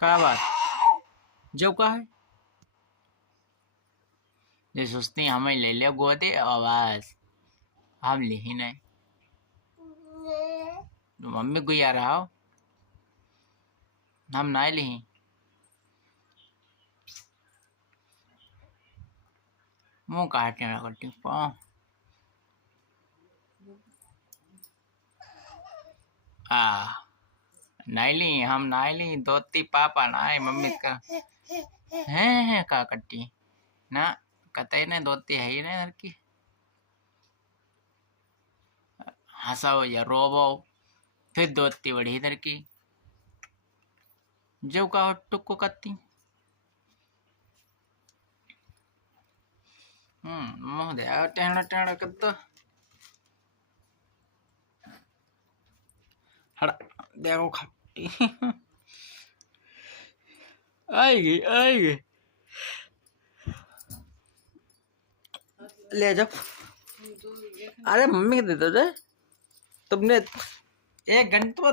क्या बात जो का है ये सुस्ती हमें ले ले गोदे आवाज हम ले ही नहीं मम्मी को यार आओ हम ना ली मुंह काटने लगा करती पाँव आ नाइली हम नाइली धोती पापा नाई मम्मी का है का कट्टी ना कतई ने धोती है ही नहीं घर की हंसाओ या रोबो फिर धोती बड़ी इधर की जो का टुक्को कत्ती मुंह दे टेढ़ा टेढ़ा कर दो हड़ा देखो खट्टी आएगी ले जाओ अरे मम्मी के दे दो तुमने 1 घंटा